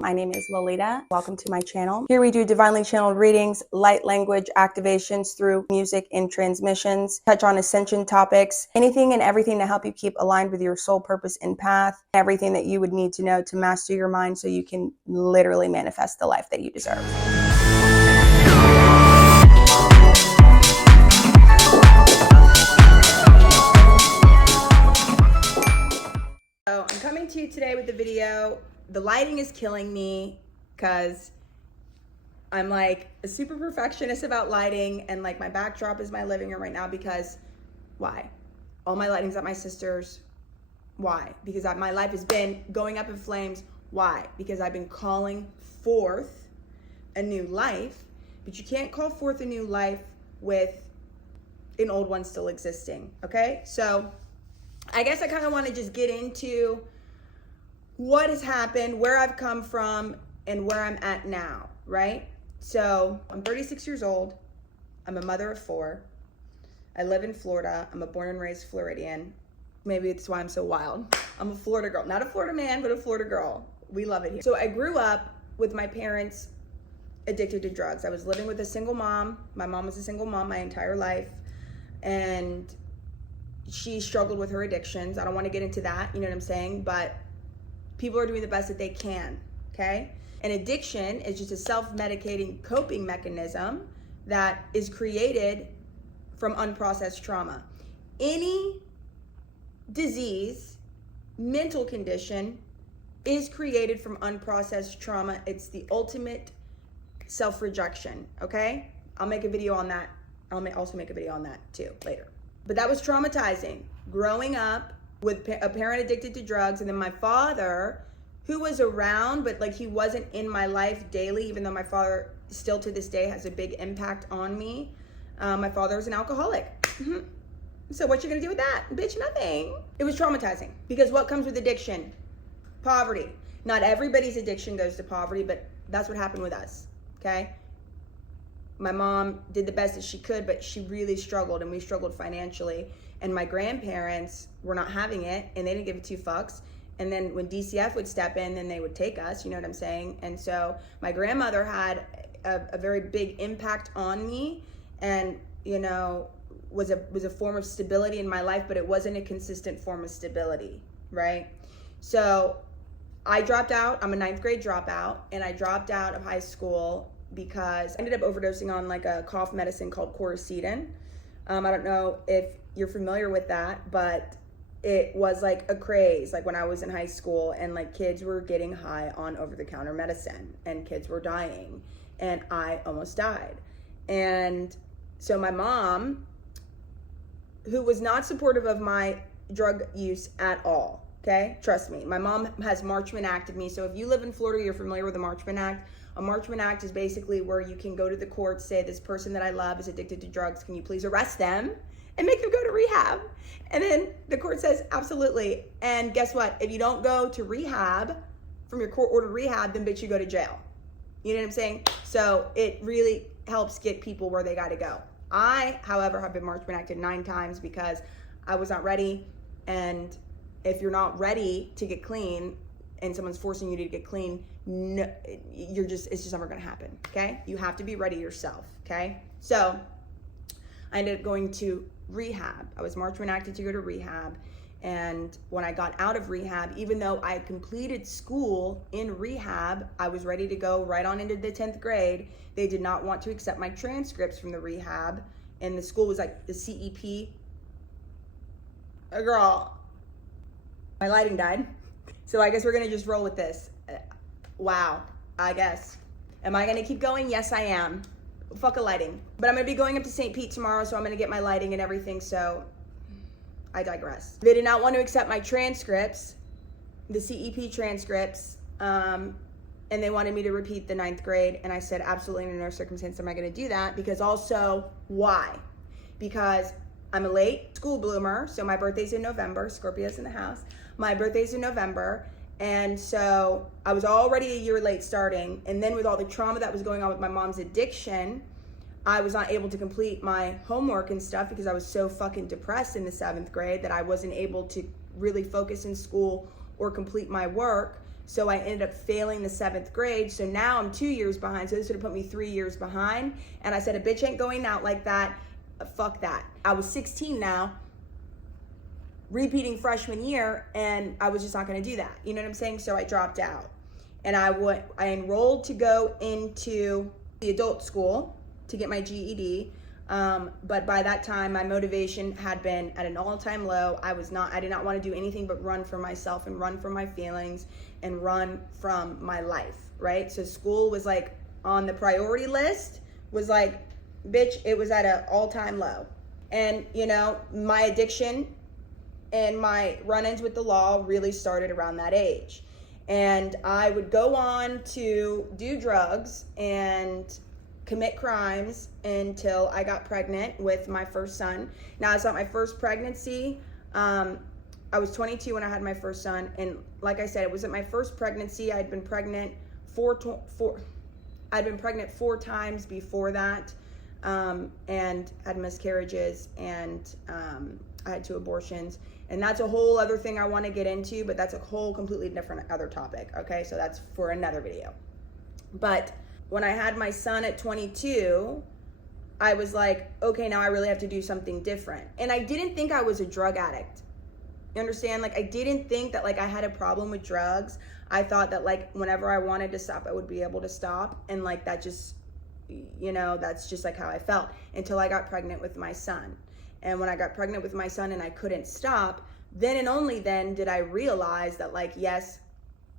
My name is Lolita. Welcome to my channel. Here we do divinely channeled readings, light language activations through music and transmissions, touch on ascension topics, anything and everything to help you keep aligned with your soul purpose and path, everything that you would need to know to master your mind so you can literally manifest the life that you deserve. So I'm coming to you today with the video. The lighting is killing me because I'm like a super perfectionist about lighting, and like my backdrop is my living room right now because why? All my lighting's at my sister's. Why? Because my life has been going up in flames. Why? Because I've been calling forth a new life, but you can't call forth a new life with an old one still existing, okay? So I guess I kind of want to just get into what has happened, where I've come from, and where I'm at now, right? So I'm 36 years old. I'm a mother of 4. I live in Florida. I'm a born and raised Floridian. Maybe it's why I'm so wild. I'm a Florida girl, not a Florida man, but a Florida girl. We love it here. So I grew up with my parents addicted to drugs. I was living with a single mom. My mom was a single mom my entire life. And she struggled with her addictions. I don't want to get into that, you know what I'm saying? But people are doing the best that they can, okay? An addiction is just a self-medicating coping mechanism that is created from unprocessed trauma. Any disease, mental condition is created from unprocessed trauma. It's the ultimate self-rejection, okay? I'll make a video on that. I'll also make a video on that too later. But that was traumatizing. Growing up with a parent addicted to drugs, and then my father, who was around, but like he wasn't in my life daily, even though my father still to this day has a big impact on me. My father was an alcoholic. So what you gonna do with that? Bitch, nothing. It was traumatizing because what comes with addiction? Poverty. Not everybody's addiction goes to poverty, but that's what happened with us, okay? My mom did the best that she could, but she really struggled, and we struggled financially. And my grandparents were not having it, and they didn't give 2 fucks. And then when DCF would step in, then they would take us, you know what I'm saying? And so my grandmother had a very big impact on me, and, you know, was a form of stability in my life, but it wasn't a consistent form of stability, right? So I dropped out. I'm a 9th grade dropout, and I dropped out of high school because I ended up overdosing on like a cough medicine called Coricidin. I don't know if you're familiar with that, but it was like a craze, like when I was in high school, and like kids were getting high on over-the-counter medicine and kids were dying, and I almost died. And so my mom, who was not supportive of my drug use at all, okay? Trust me, my mom has Marchman Acted me. So if you live in Florida, you're familiar with the Marchman Act. A Marchman Act is basically where you can go to the court, say this person that I love is addicted to drugs. Can you please arrest them and make them go to rehab? And then the court says, absolutely. And guess what? If you don't go to rehab from your court-ordered rehab, then bitch, you go to jail. You know what I'm saying? So it really helps get people where they got to go. I, however, have been Marchman Acted 9 times because I was not ready. And if you're not ready to get clean and someone's forcing you to get clean, no, it's just never gonna happen, okay? You have to be ready yourself, okay? So I ended up going to rehab. I was Marchman Acted to go to rehab. And when I got out of rehab, even though I completed school in rehab, I was ready to go right on into the 10th grade. They did not want to accept my transcripts from the rehab. And the school was like the CEP. Girl, my lighting died. So I guess we're gonna just roll with this. Wow, I guess. Am I gonna keep going? Yes, I am. Fuck a lighting. But I'm gonna be going up to St. Pete tomorrow, so I'm gonna get my lighting and everything, so I digress. They did not want to accept my transcripts, the CEP transcripts, and they wanted me to repeat the 9th grade, and I said, absolutely in no circumstance am I gonna do that, because also, why? Because I'm a late school bloomer, so my birthday's in November. Scorpio's in the house. My birthday's in November, and so I was already a year late starting, and then with all the trauma that was going on with my mom's addiction, I was not able to complete my homework and stuff because I was so fucking depressed in the 7th grade that I wasn't able to really focus in school or complete my work. So I ended up failing the 7th grade. So now I'm 2 years behind. So this would have put me 3 years behind. And I said, a bitch ain't going out like that. Fuck that. I was 16 now, repeating freshman year, and I was just not going to do that. You know what I'm saying? So I dropped out. And I enrolled to go into the adult school to get my GED. But by that time, my motivation had been at an all-time low. I did not want to do anything but run for myself and run from my feelings and run from my life, right? So school was like on the priority list, was like, bitch, it was at an all-time low. And, you know, my addiction and my run-ins with the law really started around that age. And I would go on to do drugs and commit crimes until I got pregnant with my first son. Now, it's not my first pregnancy. I was 22 when I had my first son, and like I said, it wasn't my first pregnancy. I'd been pregnant four times before that, and had miscarriages, and I had 2 abortions, and that's a whole other thing I want to get into, but that's a whole completely different other topic. Okay, so that's for another video. But when I had my son at 22, I was like, okay, now I really have to do something different. And I didn't think I was a drug addict. You understand? Like, I didn't think that, like, I had a problem with drugs. I thought that, like, whenever I wanted to stop, I would be able to stop. And, like, that just, you know, that's just, like, how I felt until I got pregnant with my son. And when I got pregnant with my son and I couldn't stop, then and only then did I realize that, like, yes,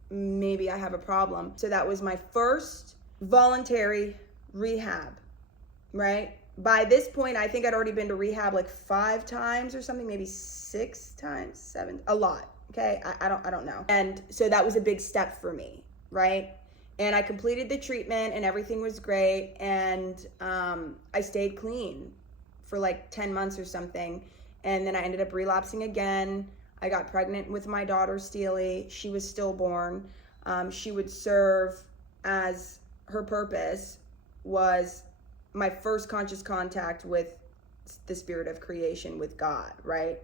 maybe I have a problem. So that was my first voluntary rehab, right? By this point, I think I'd already been to rehab like 5 times or something, maybe 6 times, 7, a lot. Okay, I don't know. And so that was a big step for me, right? And I completed the treatment and everything was great. And I stayed clean for like 10 months or something. And then I ended up relapsing again. I got pregnant with my daughter, Steely. She was stillborn. She would serve as her purpose was my first conscious contact with the spirit of creation, with God, right?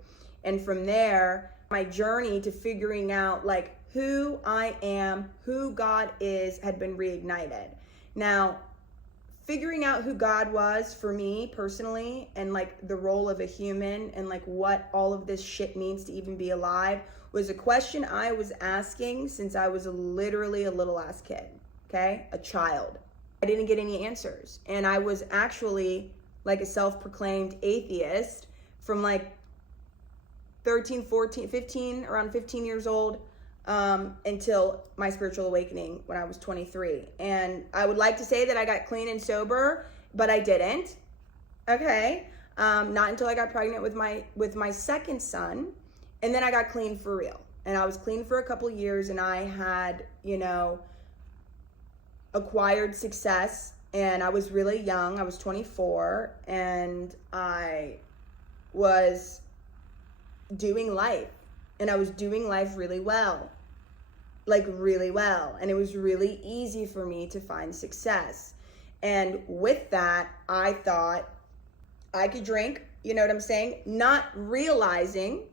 And from there, my journey to figuring out like who I am, who God is, had been reignited. Now, figuring out who God was for me personally, and like the role of a human, and like what all of this shit means to even be alive, was a question I was asking since I was literally a little ass kid, okay? A child. I didn't get any answers. And I was actually like a self-proclaimed atheist from like 13, 14, 15, around 15 years old, until my spiritual awakening when I was 23. And I would like to say that I got clean and sober, but I didn't. Okay. Not until I got pregnant with my second son. And then I got clean for real. And I was clean for a couple years, and I had, you know, acquired success, and I was really young. I was 24, and I was doing life, and I was doing life really well, like really well. And it was really easy for me to find success. And with that, I thought I could drink, you know what I'm saying? Not realizing,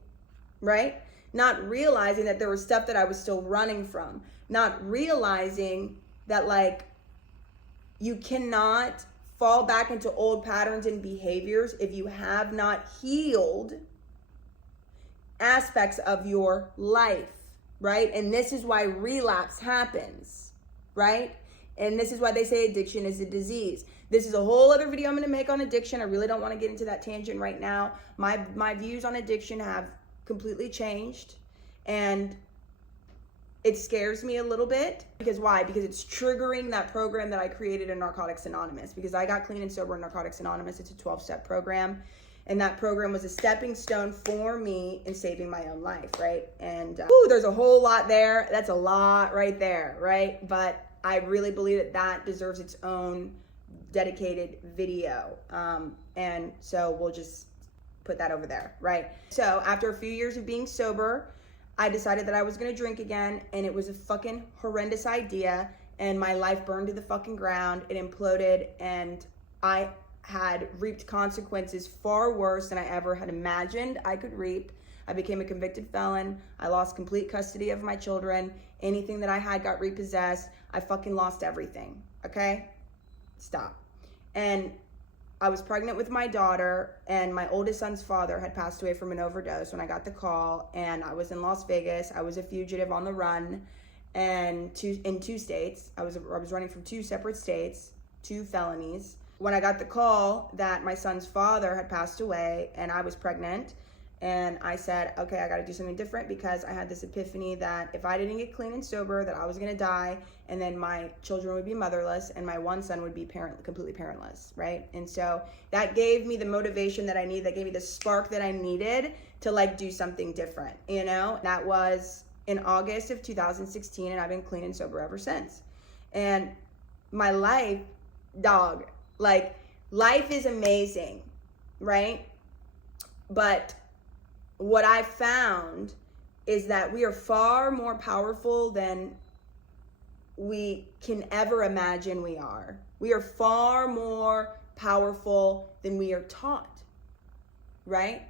right? Not realizing that there was stuff that I was still running from. Not realizing that, like, you cannot fall back into old patterns and behaviors if you have not healed aspects of your life, right? And this is why relapse happens, right? And this is why they say addiction is a disease. This is a whole other video I'm going to make on addiction. I really don't want to get into that tangent right now. My views on addiction have completely changed, and it scares me a little bit. Because why? Because it's triggering that program that I created in Narcotics Anonymous. Because I got clean and sober in Narcotics Anonymous. It's a 12-step program. And that program was a stepping stone for me in saving my own life, right? And there's a whole lot there. That's a lot right there, right? But I really believe that that deserves its own dedicated video. And so we'll just put that over there, right? So after a few years of being sober, I decided that I was gonna drink again, and it was a fucking horrendous idea, and my life burned to the fucking ground. It imploded, and I had reaped consequences far worse than I ever had imagined I could reap. I became a convicted felon. I lost complete custody of my children. Anything that I had got repossessed. I fucking lost everything. Okay? Stop. And I was pregnant with my daughter, and my oldest son's father had passed away from an overdose when I got the call, and I was in Las Vegas. I was a fugitive on the run, and in 2 states. I was running from 2 separate states, 2 felonies. When I got the call that my son's father had passed away and I was pregnant, and I said, okay, I got to do something different, because I had this epiphany that if I didn't get clean and sober, that I was going to die, and then my children would be motherless, and my one son would be completely parentless, right? And so that gave me the motivation that I needed. That gave me the spark that I needed to like do something different, you know? That was in August of 2016, and I've been clean and sober ever since. And my life, dog, like, life is amazing, right? But what I found is that we are far more powerful than we can ever imagine we are. We are far more powerful than we are taught, right?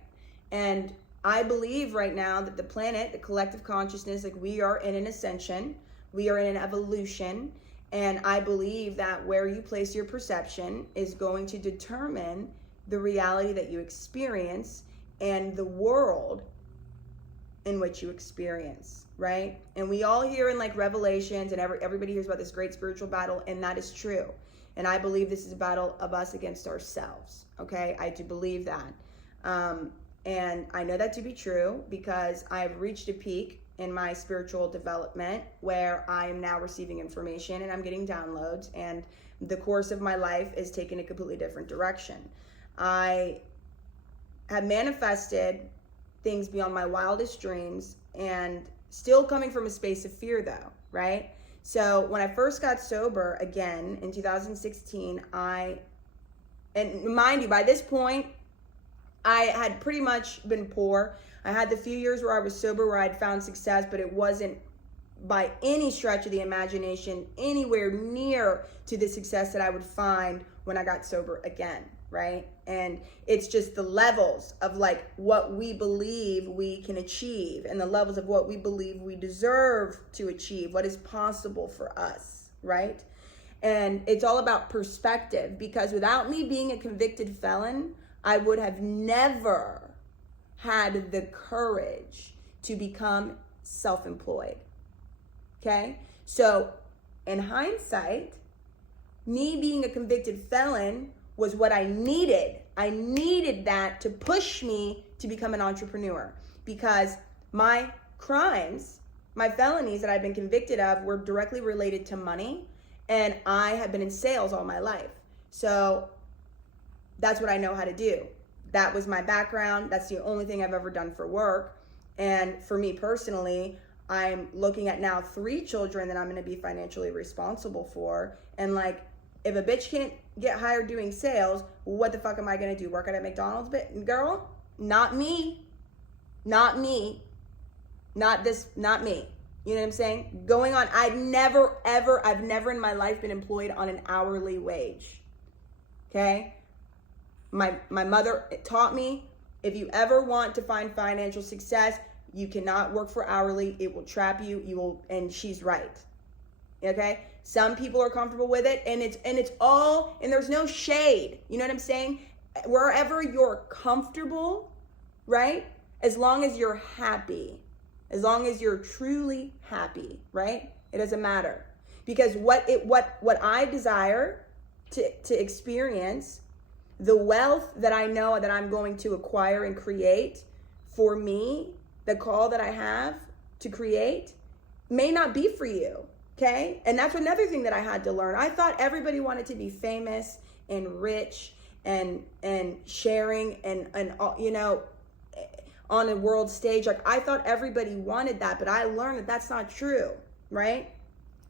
And I believe right now that the planet, the collective consciousness, like, we are in an ascension, we are in an evolution, and I believe that where you place your perception is going to determine the reality that you experience and the world in which you experience, right? And we all hear in like Revelations, and everybody hears about this great spiritual battle, and that is true. And I believe this is a battle of us against ourselves, okay? I do believe that. And I know that to be true because I've reached a peak in my spiritual development where I am now receiving information and I'm getting downloads, and the course of my life is taking a completely different direction. I have manifested things beyond my wildest dreams, and still coming from a space of fear though, right? So when I first got sober again in 2016, and mind you, by this point, I had pretty much been poor. I had the few years where I was sober where I'd found success, but it wasn't by any stretch of the imagination anywhere near to the success that I would find when I got sober again, right? And it's just the levels of like what we believe we can achieve, and the levels of what we believe we deserve to achieve, what is possible for us, right? And it's all about perspective, because without me being a convicted felon, I would have never had the courage to become self-employed. Okay? So in hindsight, me being a convicted felon was what I needed. I needed that to push me to become an entrepreneur, because my crimes, my felonies that I've been convicted of were directly related to money, and I have been in sales all my life. So that's what I know how to do. That was my background. That's the only thing I've ever done for work. And for me personally, I'm looking at now 3 children that I'm going to be financially responsible for. And like, if a bitch can't get hired doing sales, what the fuck am I going to do? Work at a McDonald's? Girl, not me. Not me. Not me. You know what I'm saying? Going on, I've never in my life been employed on an hourly wage. Okay? My mother taught me, if you ever want to find financial success, you cannot work for hourly. It will trap you. And she's right. Okay? Some people are comfortable with it, and it's all, and there's no shade. You know what I'm saying? Wherever you're comfortable, right? As long as you're happy, as long as you're truly happy, right? It doesn't matter. Because what I desire to experience, the wealth that I know that I'm going to acquire and create for me, the call that I have to create, may not be for you, okay? And that's another thing that I had to learn. I thought everybody wanted to be famous and rich and sharing and you know, on a world stage. Like, I thought everybody wanted that, but I learned that that's not true, right?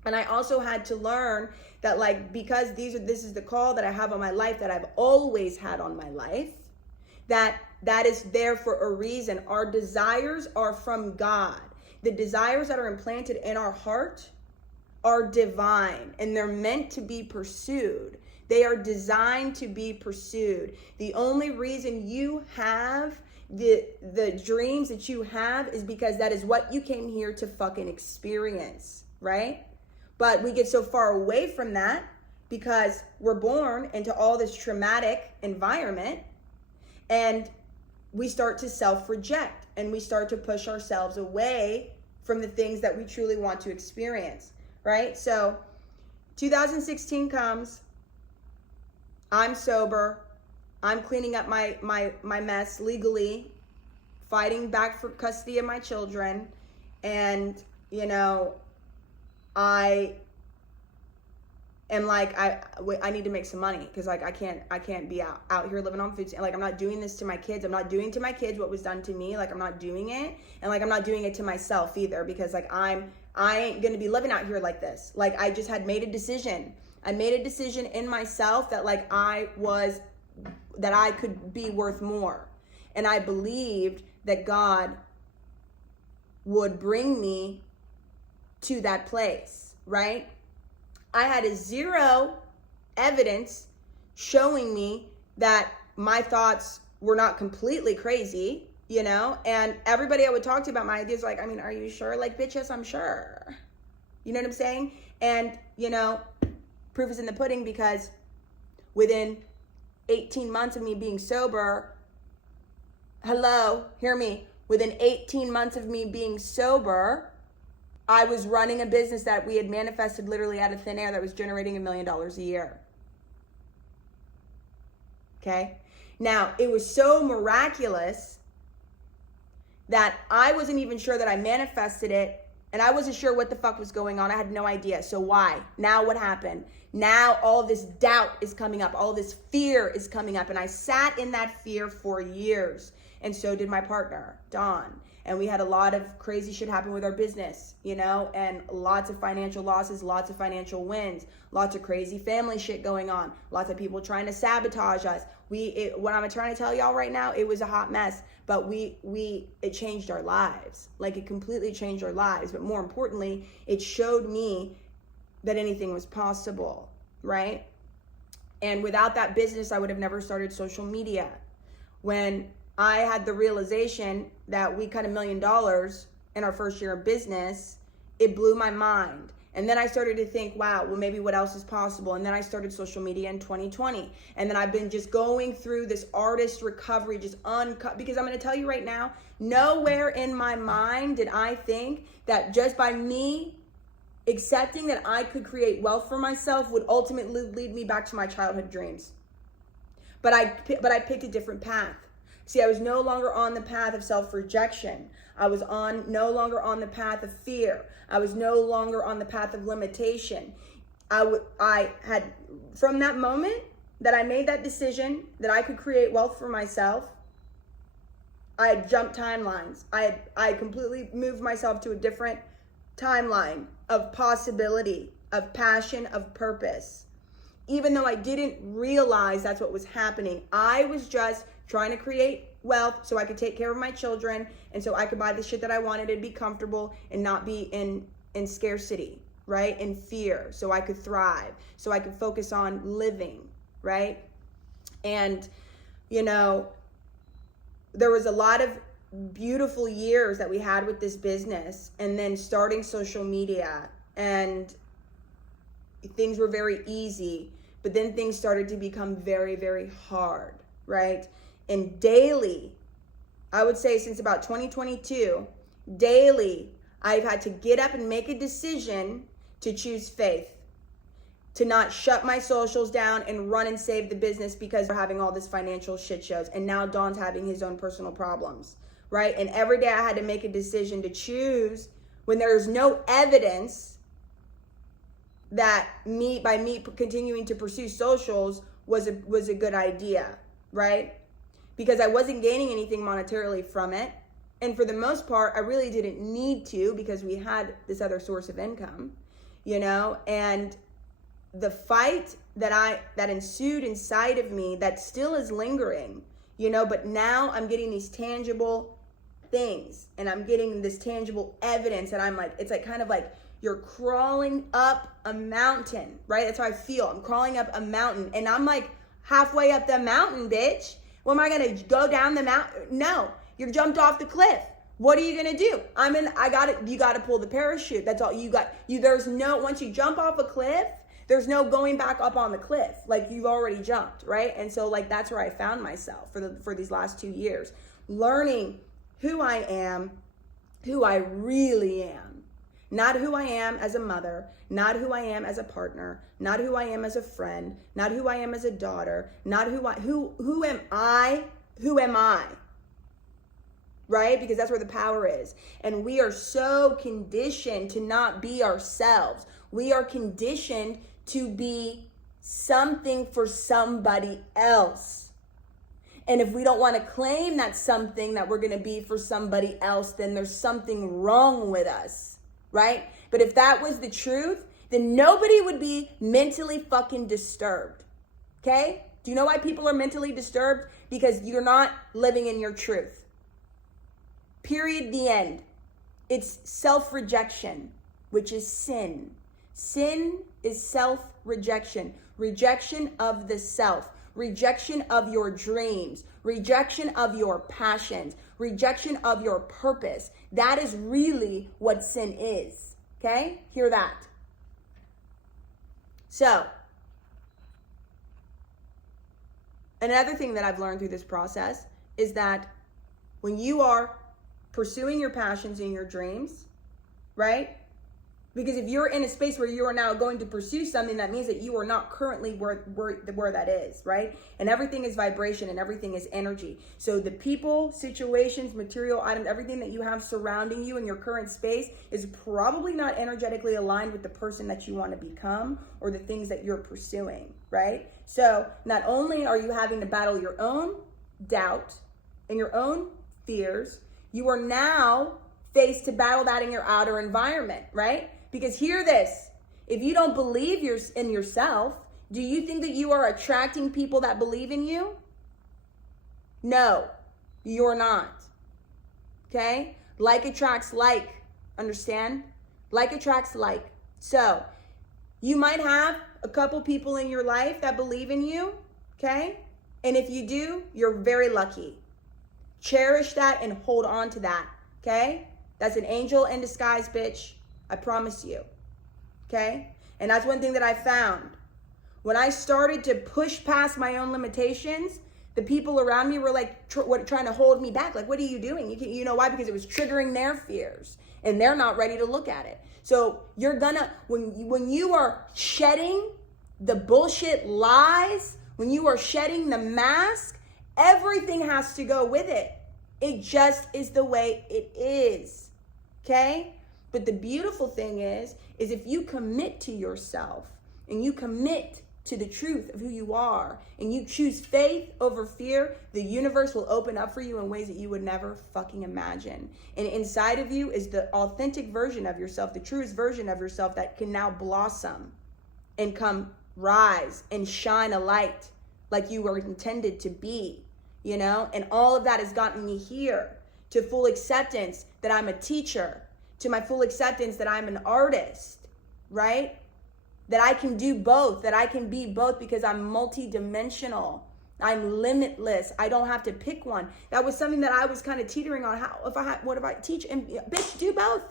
And I also had to learn that, like, because this is the call that I have on my life, that I've always had on my life, that is there for a reason. Our desires are from God. The desires that are implanted in our heart are divine, and they're meant to be pursued. They are designed to be pursued. The only reason you have The dreams that you have is because that is what you came here to fucking experience, right? But we get so far away from that because we're born into all this traumatic environment, and we start to self-reject, and we start to push ourselves away from the things that we truly want to experience, right? So 2016 comes, I'm sober, I'm cleaning up my mess legally, fighting back for custody of my children, and you know, I am like, I need to make some money, because like I can't be out here living on food, and like I'm not doing this to my kids. I'm not doing to my kids what was done to me. Like I'm not doing it, and like I'm not doing it to myself either, because like I ain't gonna be living out here like this. Like I just had made a decision. I made a decision in myself that like I could be worth more, and I believed that God would bring me to that place, right? I had a zero evidence showing me that my thoughts were not completely crazy, you know? And everybody I would talk to about my ideas, like, I mean, are you sure? Like, bitch, yes, I'm sure. You know what I'm saying? And, you know, proof is in the pudding, because within 18 months of me being sober, hello, hear me, within 18 months of me being sober, I was running a business that we had manifested literally out of thin air that was generating $1 million a year. Okay? Now, it was so miraculous that I wasn't even sure that I manifested it, and I wasn't sure what the fuck was going on. I had no idea. So why? Now what happened? Now all this doubt is coming up. All this fear is coming up, and I sat in that fear for years, and so did my partner, Dawn. And we had a lot of crazy shit happen with our business, you know, and lots of financial losses, lots of financial wins, lots of crazy family shit going on, lots of people trying to sabotage us. What I'm trying to tell y'all right now, it was a hot mess, but it changed our lives. Like, it completely changed our lives. But more importantly, it showed me that anything was possible, right? And without that business, I would have never started social media. When I had the realization that we cut $1 million in our first year of business, it blew my mind. And then I started to think, wow, well, maybe what else is possible? And then I started social media in 2020. And then I've been just going through this artist recovery, just because I'm going to tell you right now, nowhere in my mind did I think that just by me accepting that I could create wealth for myself would ultimately lead me back to my childhood dreams. But I picked a different path. See, I was no longer on the path of self-rejection. I was no longer on the path of fear. I was no longer on the path of limitation. I had, from that moment that I made that decision that I could create wealth for myself, I had jumped timelines. I completely moved myself to a different timeline of possibility, of passion, of purpose. Even though I didn't realize that's what was happening, I was just trying to create wealth so I could take care of my children, and so I could buy the shit that I wanted and be comfortable and not be in scarcity, right? In fear, so I could thrive, so I could focus on living, right? And, you know, there was a lot of beautiful years that we had with this business, and then starting social media, and things were very easy, but then things started to become very, very hard, right? And daily, I would say since about 2022, daily, I've had to get up and make a decision to choose faith, to not shut my socials down and run and save the business because we're having all this financial shit shows. And now Don's having his own personal problems, right? And every day I had to make a decision to choose when there's no evidence that by me continuing to pursue socials was a good idea, right? Because I wasn't gaining anything monetarily from it. And for the most part, I really didn't need to, because we had this other source of income, you know? And the fight that ensued inside of me, that still is lingering, you know, but now I'm getting these tangible things, and I'm getting this tangible evidence, and I'm like, it's like kind of like you're crawling up a mountain, right? That's how I feel. I'm crawling up a mountain, and I'm like halfway up the mountain, bitch. Well, am I going to go down the mountain? No, you're jumped off the cliff. What are you going to do? You got to pull the parachute. That's all you got. There's no, once you jump off a cliff, there's no going back up on the cliff. Like, you've already jumped, right? And so, like, that's where I found myself for these last 2 years, learning who I am, who I really am, not who I am as a mother, not who I am as a partner, not who I am as a friend, not who I am as a daughter, not who am I? Who am I? Right? Because that's where the power is. And we are so conditioned to not be ourselves. We are conditioned to be something for somebody else. And if we don't want to claim that something that we're going to be for somebody else, then there's something wrong with us, right? But if that was the truth, then nobody would be mentally fucking disturbed, okay? Do you know why people are mentally disturbed? Because you're not living in your truth. Period, the end. It's self-rejection, which is sin. Sin is self-rejection, rejection of the self, rejection of your dreams, rejection of your passions, rejection of your purpose. That is really what sin is, okay? Hear that. So, another thing that I've learned through this process is that when you are pursuing your passions and your dreams, right? Because if you're in a space where you are now going to pursue something, that means that you are not currently where that is, right? And everything is vibration and everything is energy. So the people, situations, material items, everything that you have surrounding you in your current space is probably not energetically aligned with the person that you want to become or the things that you're pursuing, right? So not only are you having to battle your own doubt and your own fears, you are now faced to battle that in your outer environment, right? Because hear this, if you don't believe in yourself, do you think that you are attracting people that believe in you? No, you're not, okay? Like attracts like, understand? Like attracts like. So you might have a couple people in your life that believe in you, okay? And if you do, you're very lucky. Cherish that and hold on to that, okay? That's an angel in disguise, bitch. I promise you, okay? And that's one thing that I found. When I started to push past my own limitations, the people around me were like trying to hold me back. Like, what are you doing? You know why? Because it was triggering their fears and they're not ready to look at it. So you're gonna, when you are shedding the bullshit lies, when you are shedding the mask, everything has to go with it. It just is the way it is, okay? But the beautiful thing is if you commit to yourself and you commit to the truth of who you are and you choose faith over fear, the universe will open up for you in ways that you would never fucking imagine. And inside of you is the authentic version of yourself, the truest version of yourself that can now blossom and come rise and shine a light like you were intended to be. You know, and all of that has gotten me here to full acceptance that I'm a teacher, to my full acceptance that I'm an artist, right? That I can do both, that I can be both because I'm multidimensional. I'm limitless. I don't have to pick one. That was something that I was kind of teetering on. What if I teach? And bitch, do both.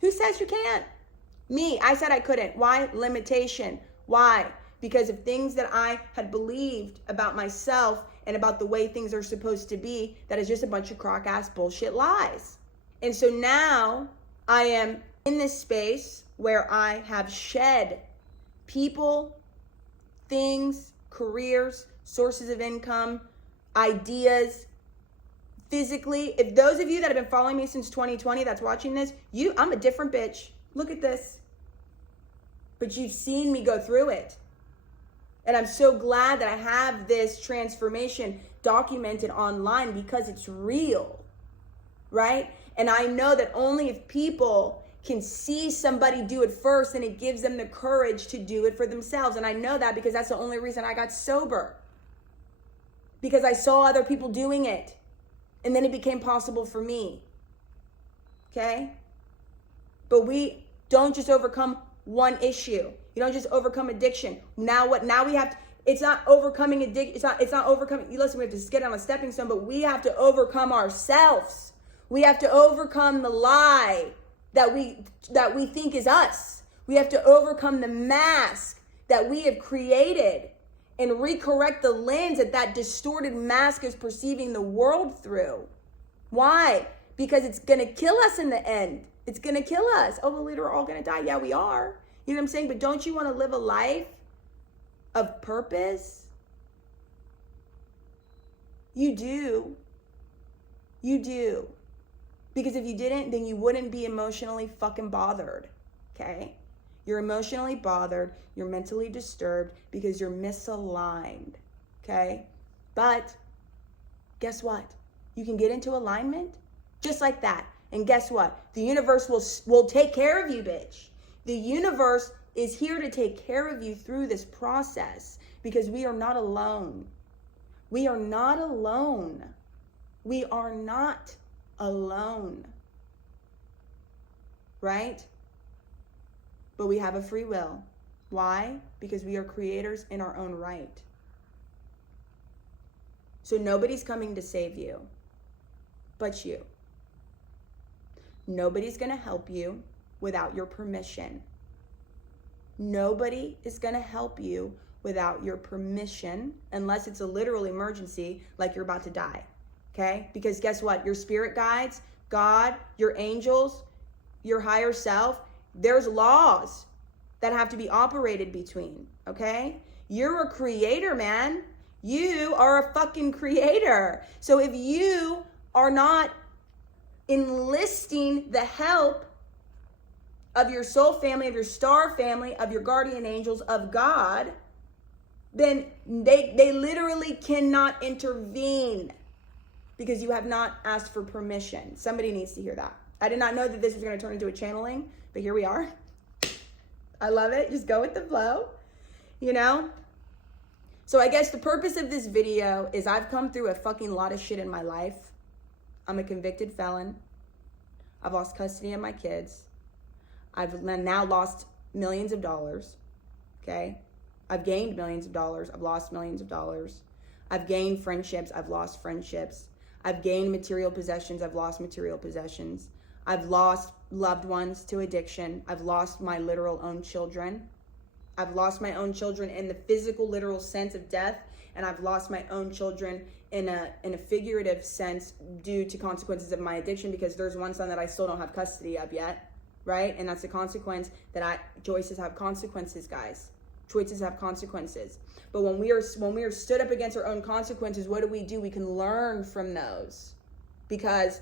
Who says you can't? Me, I said I couldn't. Why? Limitation. Why? Because of things that I had believed about myself and about the way things are supposed to be, that is just a bunch of crock-ass bullshit lies. And so now I am in this space where I have shed people, things, careers, sources of income, ideas, physically. If those of you that have been following me since 2020 that's watching this, I'm a different bitch. Look at this. But you've seen me go through it. And I'm so glad that I have this transformation documented online because it's real, right? And I know that only if people can see somebody do it first, and it gives them the courage to do it for themselves. And I know that because that's the only reason I got sober. Because I saw other people doing it. And then it became possible for me. Okay? But we don't just overcome one issue. You don't just overcome addiction. Now what? Now we have to, It's not overcoming addiction. It's not overcoming. Listen, we have to get on a stepping stone, but we have to overcome ourselves. We have to overcome the lie that we think is us. We have to overcome the mask that we have created and recorrect the lens that distorted mask is perceiving the world through. Why? Because it's going to kill us in the end. It's going to kill us. Oh, well, we're all going to die. Yeah, we are. You know what I'm saying? But don't you want to live a life of purpose? You do. You do. Because if you didn't, then you wouldn't be emotionally fucking bothered. Okay? You're emotionally bothered. You're mentally disturbed because you're misaligned. Okay? But guess what? You can get into alignment just like that. And guess what? The universe will take care of you, bitch. The universe is here to take care of you through this process because we are not alone. We are not alone. We are not alone. Right? But we have a free will. Why? Because we are creators in our own right. So nobody's coming to save you but you. Nobody's going to help you without your permission. Nobody is going to help you without your permission, unless it's a literal emergency, like you're about to die. Okay? Because guess what? Your spirit guides, God, your angels, your higher self, there's laws that have to be operated between. Okay? You're a creator, man. You are a fucking creator. So if you are not enlisting the help of your soul family, of your star family, of your guardian angels, of God, then they literally cannot intervene because you have not asked for permission. Somebody needs to hear that. I did not know that this was going to turn into a channeling, but here we are. I love it. Just go with the flow, you know? So I guess the purpose of this video is I've come through a fucking lot of shit in my life. I'm a convicted felon. I've lost custody of my kids. I've now lost millions of dollars. Okay? I've gained millions of dollars. I've lost millions of dollars. I've gained friendships. I've lost friendships. I've gained material possessions. I've lost material possessions. I've lost loved ones to addiction. I've lost my literal own children. I've lost my own children in the physical, literal sense of death, and I've lost my own children in a figurative sense due to consequences of my addiction, because there's one son that I still don't have custody of yet, right? And that's the consequence that choices have consequences, guys. Choices have consequences. But when we are stood up against our own consequences, what do? We can learn from those. Because,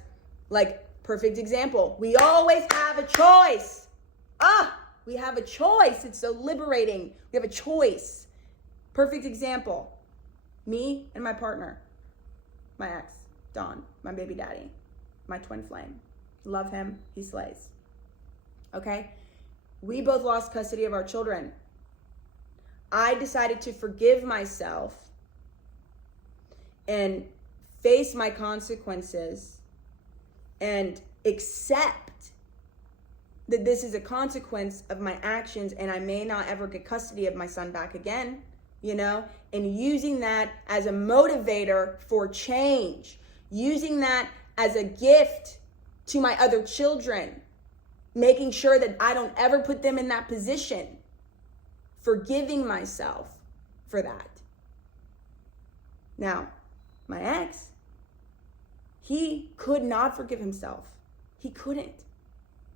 like, perfect example, we always have a choice. We have a choice. It's so liberating. We have a choice. Perfect example. Me and my partner. My ex, Don, my baby daddy, my twin flame. Love him. He slays. Okay? We both lost custody of our children. I decided to forgive myself and face my consequences and accept that this is a consequence of my actions and I may not ever get custody of my son back again, you know, and using that as a motivator for change, using that as a gift to my other children, making sure that I don't ever put them in that position, forgiving myself for that. Now, my ex, he could not forgive himself. He couldn't.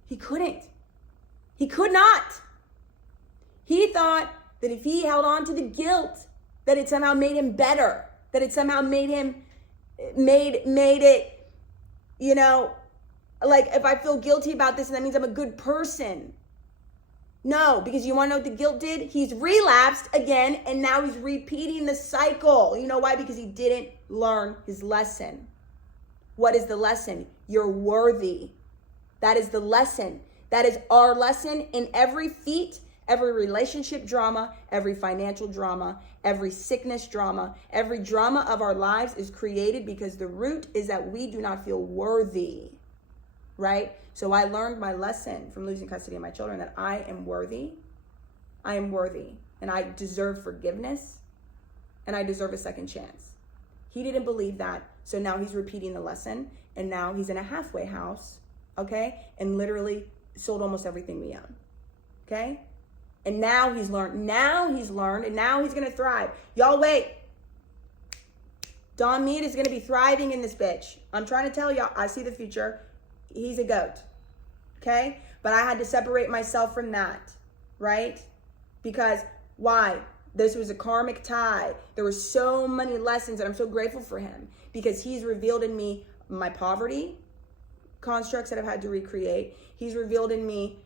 He could not. He thought that if he held on to the guilt, that it somehow made him better, that it somehow made it, you know, like if I feel guilty about this, and that means I'm a good person. No, because you want to know what the guilt did? He's relapsed again, and now he's repeating the cycle. You know why? Because he didn't learn his lesson. What is the lesson? You're worthy. That is the lesson. That is our lesson in every feat, every relationship drama, every financial drama, every sickness drama, every drama of our lives is created because the root is that we do not feel worthy, right? So I learned my lesson from losing custody of my children, that I am worthy. I am worthy, and I deserve forgiveness. and I deserve a second chance. He didn't believe that, so now he's repeating the lesson, and now he's in a halfway house, okay? And literally sold almost everything we own, okay? And now he's learned, and now he's gonna thrive. Y'all wait. Don Mead is gonna be thriving in this bitch. I'm trying to tell y'all, I see the future. He's a goat, okay? But I had to separate myself from that, right? Because why? This was a karmic tie. There were so many lessons, and I'm so grateful for him because he's revealed in me my poverty constructs that I've had to recreate. He's revealed in me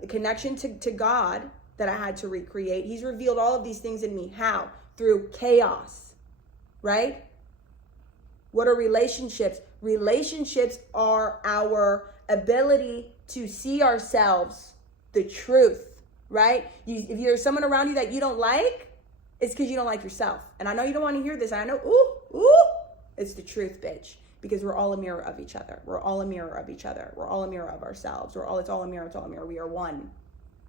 the connection to God that I had to recreate. He's revealed all of these things in me. How? Through chaos, right? What are relationships? Relationships are our ability to see ourselves, the truth, right? If there's someone around you that you don't like, it's because you don't like yourself. And I know you don't want to hear this. And I know, it's the truth, bitch. Because we're all a mirror of each other. We're all a mirror of each other. We're all a mirror of ourselves. It's all a mirror. We are one,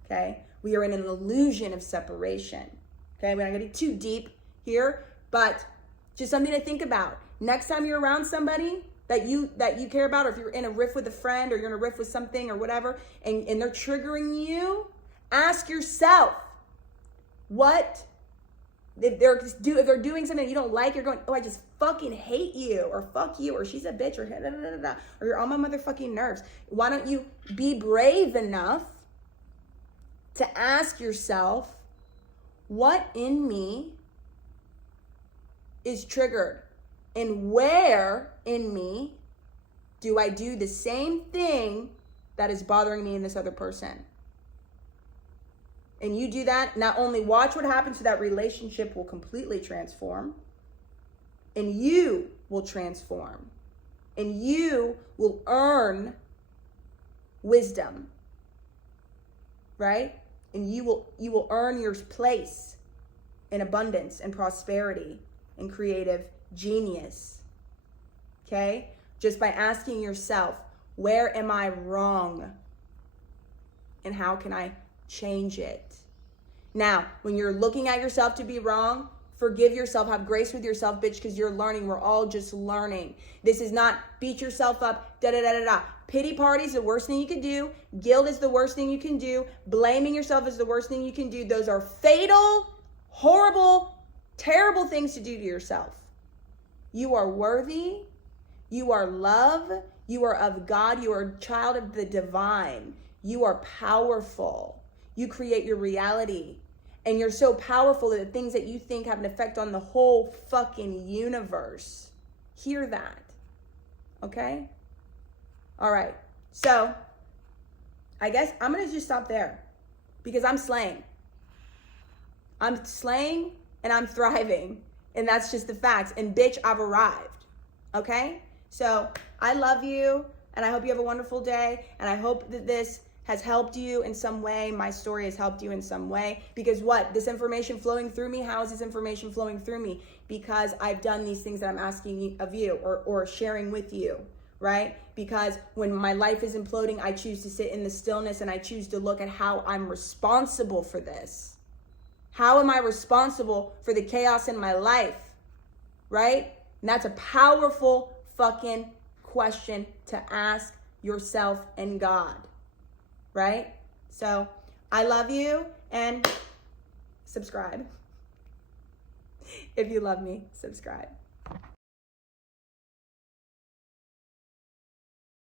okay? We are in an illusion of separation, okay? We're not going to get too deep here, but just something to think about. Next time you're around somebody that you care about, or if you're in a riff with a friend, or you're in a riff with something or whatever, and they're triggering you, ask yourself, what, if they're doing something that you don't like, you're going, oh, I just fucking hate you, or fuck you, or she's a bitch, or da, da, da, da, or you're on my motherfucking nerves. Why don't you be brave enough to ask yourself, what in me is triggered? And where in me do I do the same thing that is bothering me in this other person? And you do that, not only watch what happens to that relationship will completely transform, and you will transform, and you will earn wisdom, right? And you will earn your place in abundance and prosperity and creative genius, okay? Just by asking yourself, where am I wrong? And how can I change it? Now, when you're looking at yourself to be wrong, forgive yourself, have grace with yourself, bitch, because you're learning. We're all just learning. This is not beat yourself up, da-da-da-da-da. Pity party is the worst thing you can do. Guilt is the worst thing you can do. Blaming yourself is the worst thing you can do. Those are fatal, horrible, terrible things to do to yourself. You are worthy. You are love. You are of God. You are a child of the divine. You are powerful. You create your reality. And you're so powerful that the things that you think have an effect on the whole fucking universe. Hear that. Okay? All right. So, I guess I'm going to just stop there. Because I'm slaying. I'm slaying and I'm thriving. And that's just the facts. And bitch, I've arrived. Okay? So I love you. And I hope you have a wonderful day. And I hope that this has helped you in some way. My story has helped you in some way. Because what? This information flowing through me? How is this information flowing through me? Because I've done these things that I'm asking of you or sharing with you. Right? Because when my life is imploding, I choose to sit in the stillness and I choose to look at how I'm responsible for this. How am I responsible for the chaos in my life? Right? And that's a powerful fucking question to ask yourself and God. Right? So I love you and subscribe. If you love me, subscribe.